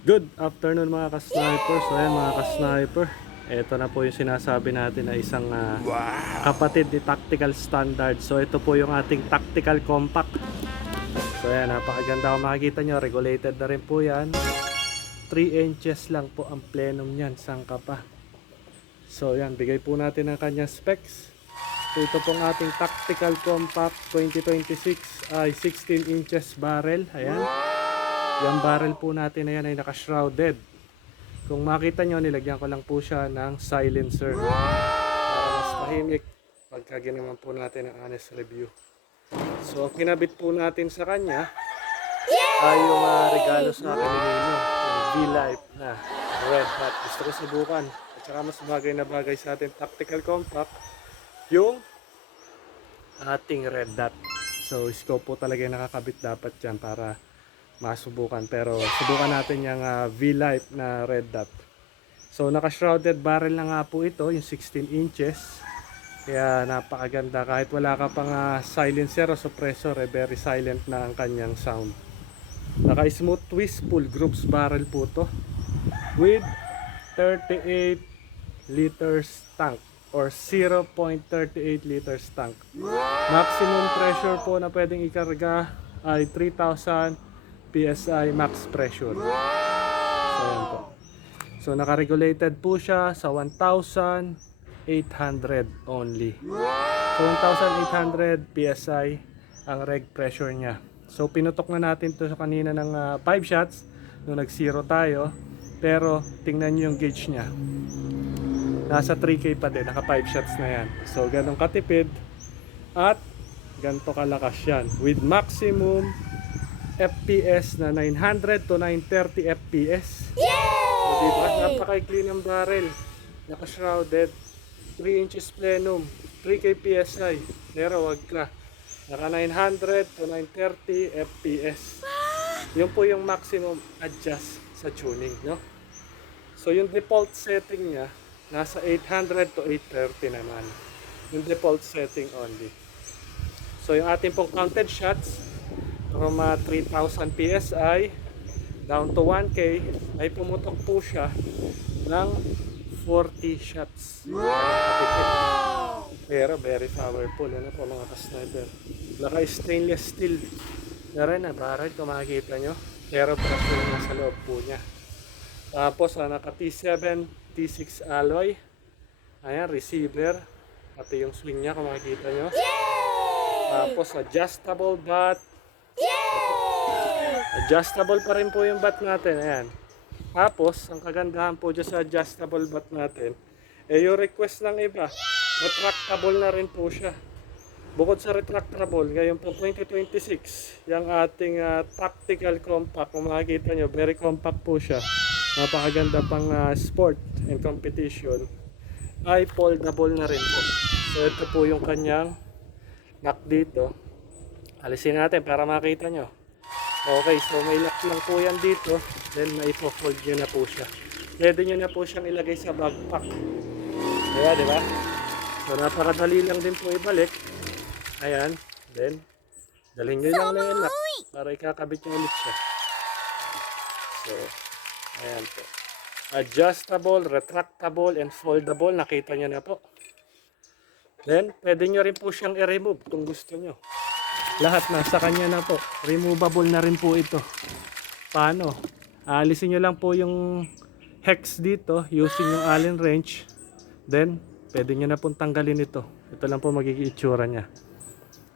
Good afternoon mga ka-sniper. So ayan mga ka-sniper, ito na po yung sinasabi natin na isang kapatid ni Tactical Standard. So ito po yung ating Tactical Compact. So ayan, napakaganda kung makikita nyo, regulated na rin po yan. 3 inches lang po ang plenum nyan, sangka pa. So ayan, bigay po natin ang kanyang specs. So ito pong ating Tactical Compact 2026 ay 16 inches barrel. Ayan, yung barrel po natin na yan ay naka-shrouded. Kung makita nyo, nilagyan ko lang po siya ng silencer para mas tahimik pagka ginawan po natin ang honest review. So ang kinabit po natin sa kanya ay yung regalo sa akin ni Nino, yung V-Life na red dot. Gusto ko subukan at saka mas bagay na bagay sa ating Tactical Compact yung ating red dot. So scope po talaga yung nakakabit dapat dyan para masubukan, pero subukan natin yung V-Life na red dot. So naka-shrouded barrel na nga po ito, yung 16 inches. Kaya napakaganda, kahit wala ka pang silencer o suppressor, very silent na ang kanyang sound. Naka-smooth twist full groups barrel po to with 38 liters tank or 0.38 liters tank. Maximum pressure po na pwedeng ikarga ay 3,000 PSI max pressure. So ayan po. So naka-regulated po siya sa 1,800 only. So 1,800 PSI ang reg pressure niya. So pinutok na natin to sa kanina ng 5 shots nung nag-zero tayo. Pero tingnan niyo yung gauge niya. Nasa 3K pa din, naka 5 shots na yan. So ganun katipid at ganito kalakas yan with maximum FPS na 900 to 930 FPS. So diba, napaka-clean ng barrel, naka-shrouded, 3 inches plenum, 3K PSI, pero wag ka, naka 900 to 930 FPS. Yun po yung maximum adjust sa tuning, no? So yung default setting niya nasa 800 to 830 naman, yung default setting only. So yung ating pong counted shots from 3,000 PSI down to 1K ay pumutok po siya ng 40 shots. Pero very powerful. Ano po mga ka-sniper, naka stainless steel na rin na barrel kung makikita nyo, pero pressure na sa loob po niya. Tapos naka T7 T6 alloy. Ayan, receiver, pati yung swing niya kung makikita nyo. Tapos adjustable bat. Adjustable pa rin po yung bat natin. Ayan. Tapos, ang kagandahan po dyan sa adjustable bat natin, yung request ng iba, retractable na rin po siya. Bukod sa retractable, ngayon po 2026, yung ating Tactical Compact, kung makikita nyo, very compact po siya. Napakaganda pang sport and competition, ay foldable na rin po. So, ito po yung kanyang lock dito. Alisin natin para makita nyo. Okay, so may lock lang po yan dito. Then may fold nyo na po siya. Pwede nyo na po siyang ilagay sa backpack. Kaya, di ba? So napakadali lang din po ibalik. Ayan. Then, dalhin nyo lang na yung lock para ikakabit nyo ulit siya. So, ayan po. Adjustable, retractable, and foldable. Nakita nyo na po. Then, pwede nyo rin po siyang i-remove kung gusto nyo. Lahat nasa kanya na po. Removable na rin po ito. Paano? Alisin nyo lang po yung hex dito using yung Allen wrench. Then, pwede nyo na pong tanggalin ito. Ito lang po magiging itsura niya.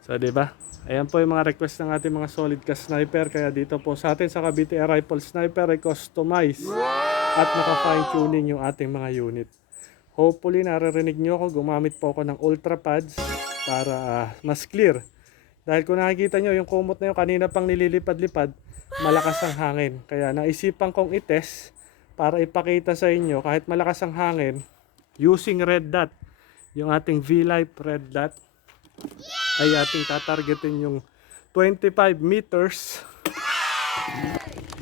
So, diba? Ayan po yung mga request ng ating mga solid ka sniper. Kaya dito po sa atin sa Cavite Air Rifle Sniper ay customize at naka-fine tuning yung ating mga unit. Hopefully, naririnig nyo ako. Gumamit po ako ng ultra pads para mas clear. Dahil kung nakikita nyo, yung kumot na yun kanina pang nililipad-lipad, malakas ang hangin. Kaya naisipan kong itest para ipakita sa inyo, kahit malakas ang hangin, using red dot, yung ating V-Life red dot, ay ating tatargetin yung 25 meters.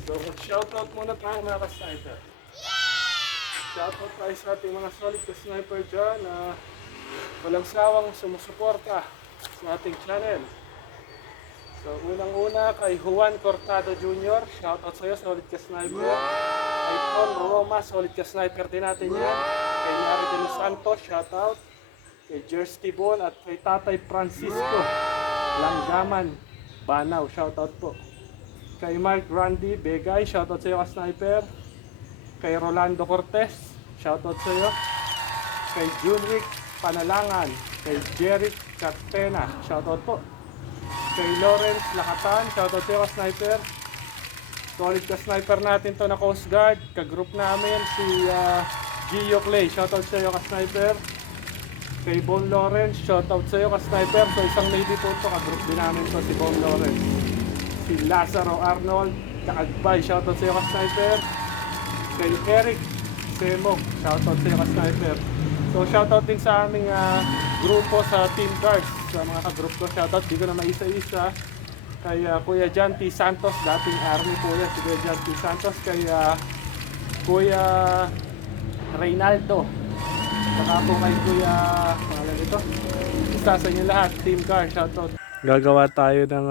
So, shoutout muna tayo mga ka-sniper. Shoutout tayo sa ating mga solid ka-sniper dyan na walang sawang sumusuporta sa ating channel. So, unang-una kay Juan Cortado Jr. Shoutout sa'yo, solid ka sniper. Kay Ton Roma, solid ka sniper din natin yan. Kay Larry De Los Santos, shoutout. Kay Jersey Bon at kay Tatay Francisco Langgaman, Banaw, shoutout po. Kay Mark Randy Begay, shoutout sa'yo ka sniper. Kay Rolando Cortez, shoutout sa'yo. Kay Junrick Panalangan, kay Jerry Cartena, shoutout po. Kay Lawrence Lakatan, shoutout sa'yo ka sniper. Solid ka sniper natin to na Coast Guard. Ka-group namin si Gio Clay, shoutout sa'yo ka sniper. Kay Bon Lawrence, shoutout sa'yo ka sniper. So isang Navy po to, ka-group din namin to si Bon Lawrence. Si Lazaro Arnold Kaagbay, shoutout sa'yo ka sniper. Kay Eric Semo, shoutout sa'yo ka sniper. So shoutout din sa aming grupo sa Team Guards, sa mga ka-group ko, shoutout, di ko na maisa-isa. Kay Kuya John T. Santos, dating army po yan, si Kuya John T. Santos. Kay Kuya Reynaldo, saka po kay Kuya, pangalan ito, isa sa inyo lahat, Team Guard, shoutout. Gagawa tayo ng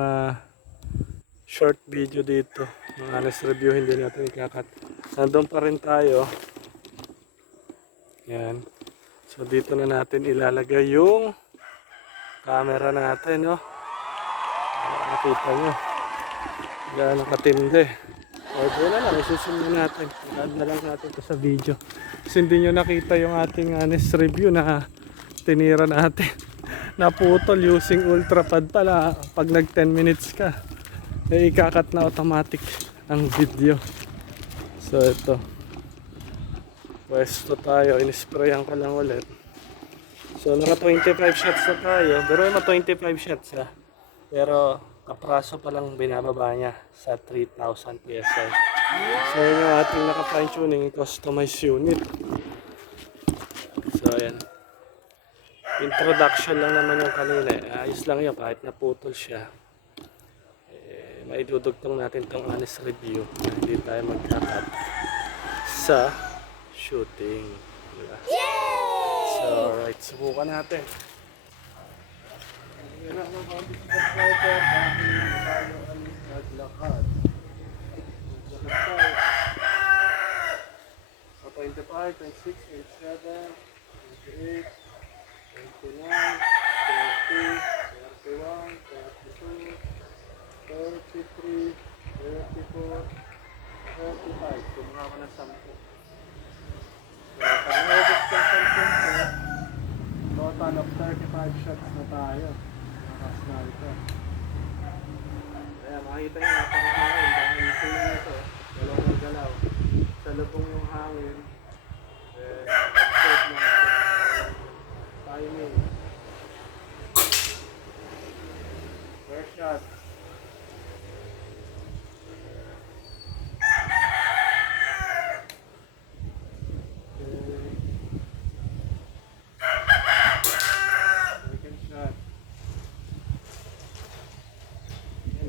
short video dito, ng honest review, hindi natin ikakat. Nandun pa rin tayo. Yan. So dito na natin ilalagay yung camera natin, no? Nakita nyo. Gano'ng katindi. O doon na lang, isusunod natin. Add na lang natin ito sa video. Kasi hindi nyo nakita yung ating honest review na tinira natin. Naputol using ultrapad pala. Pag nag 10 minutes ka, eh ikakat na automatic ang video. So ito. Pwesto tayo. Inisprayan ko lang ulit. So naka 25 shots na tayo. Pero may 25 shots ha. Pero kapraso pa lang binababa niya sa 3,000 PSI. So yun yung ating naka-fine tuning customized unit. So ayan. Introduction lang naman yung kanina. Ayos lang yun kahit naputol siya. Maidudugtong natin tong honest review. Hindi tayo magkakat sa shooting. Diba? So alright, subukan natin. Yan ang mga subscriber dahil tayo ay naglakad. So 25, 26, 27, 28, 29, 30, 31, 32, 33, 34, 35. Kumuha ko ng 10. So pag naubos ka ng 10, total of 35 shots na tayo. Sniper. Kaya makita nyo napakahangin dahil sa'yo ito, dalawang galaw. Sa lubong yung hangin, upload na timing. First shot.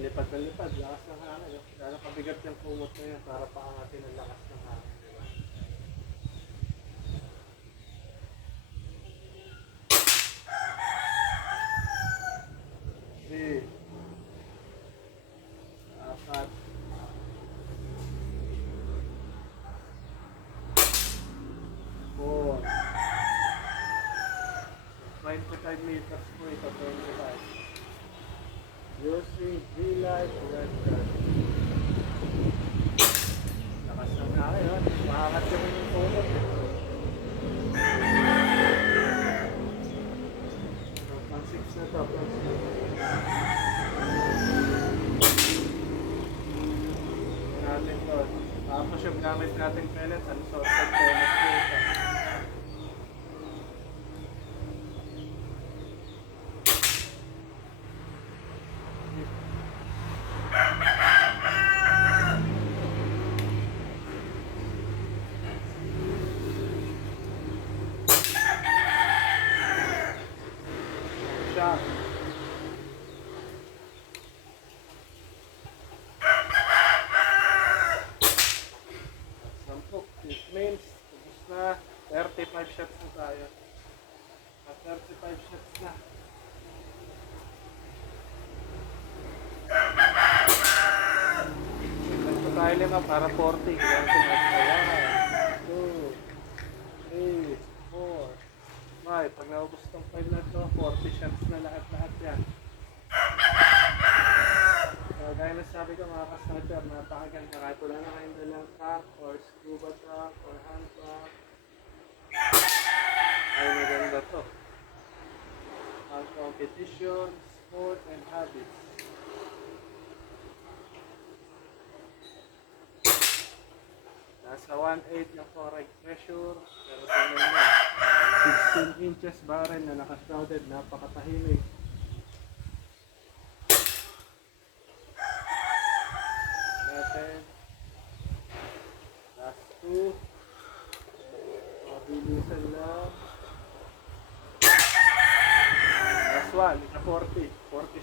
Lipad na lipad, lakas ng hangin. Kaya kabigat yung kumot na yan para paangatin ang lakas ng hangin. Diba? Three. Apat. 4. 25 meters po ito, 25. Using V-Light red card. Lakas ng hangin, ha? Makakat yung kumot. So, pang 6 na to, pang 6. Natin to. Tapos yung gamit natin pellets, unsorted pellets po ito. Shot. Sampuk. It means, tapos na, 35 shots na tayo. At 35 shots na. lima para 40. Kailangan ko na 1, 2, 3, 4, 5. Pag naubos tong 5 na to, 40 shots na lahat yan. So, gaya na sabi ko mga ka-sniper, napakaganda. Kahit wala na kayong dalang pack or scuba truck or hand pack, ay maganda to. Ang competition, sport, and habits. Nasa 1.8 na correct pressure, pero tingnan mo, 16 inches barrel na naka-shrouded, napakatahimik. Natin, last 2, mabilisan lang. Last 1, ika 40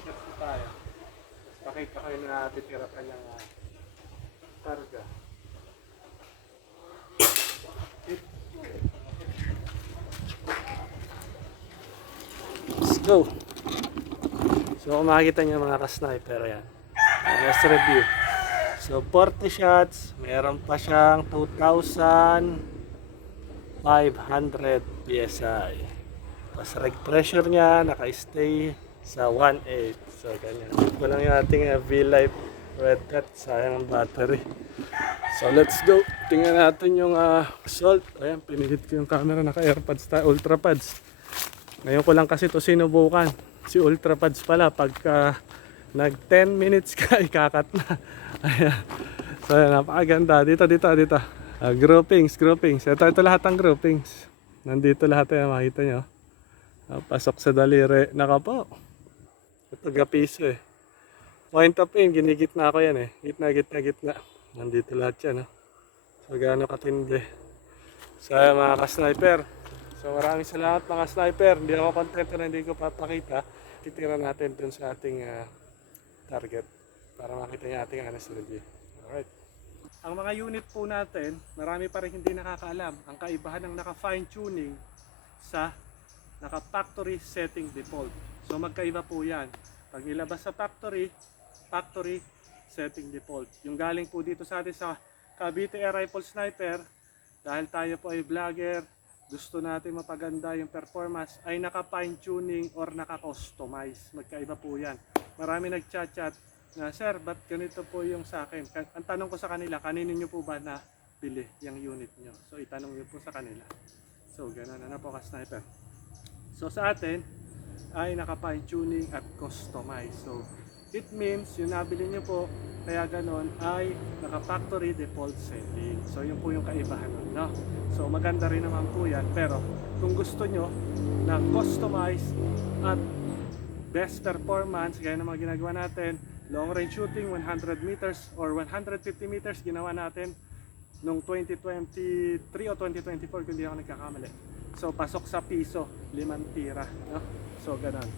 shots na tayo. Tapos pakita kayo na titira pa niyang karga. Let's go. So kung makikita nyo mga ka-sniper, yan. Let's review. So 40 shots, meron pa siyang 2,500 PSI. Tapos reg pressure niya, naka-stay sa 1.8. So ganyan. Ito lang yung ating V-Life red dot, sayang ang battery. So let's go. Tingnan natin yung result. Ayan, pinilit ko yung camera, naka-airpods tayo, ultrapads. Ngayon ko lang kasi ito sinubukan. Si ultrapads pala, pagka nag 10 minutes ka, ikakat na. Ayan. So ayan, napakaganda. Dito. Groupings. Ito lahat ang groupings. Nandito lahat yan, makita nyo. Pasok sa daliri. Naka po. Ito gapiso eh. Point of aim, ginigitna ko yan eh. Gitna. Nandito lahat yan. So gaano katindi. So mga ka-sniper. So maraming salamat mga sniper. Hindi ako kontento na hindi ko papakita. Titira natin dun sa ating target para makita niya ating honest review. Alright. Ang mga unit po natin, marami pa rin hindi nakakaalam. Ang kaibahan ng naka-fine tuning sa naka-factory setting default. So magkaiba po yan. Pag ilabas sa factory setting default. Yung galing po dito sa atin sa Cavite Air Rifle Sniper, dahil tayo po ay vlogger, gusto natin mapaganda yung performance, ay naka-fine tuning or naka-customize. Magkaiba po yan. Marami nag-chat na, sir, ba't ganito po yung sa akin? Ang tanong ko sa kanila, kanino nyo po ba na bili yung unit nyo? So itanong nyo po sa kanila. So ganun na po ka-sniper. So sa atin ay naka-fine tuning at customize. So it means yung nabili nyo po, kaya ganon, ay naka-factory default setting. So yun po yung kaibahan nun, no? So maganda rin naman po yan, pero kung gusto nyo na customize at best performance, gaya ng mga ginagawa natin, long range shooting 100 meters or 150 meters ginawa natin nung 2023 o 2024 kung hindi ako nagkakamali. So pasok sa piso, 5 tira, no? So ganon.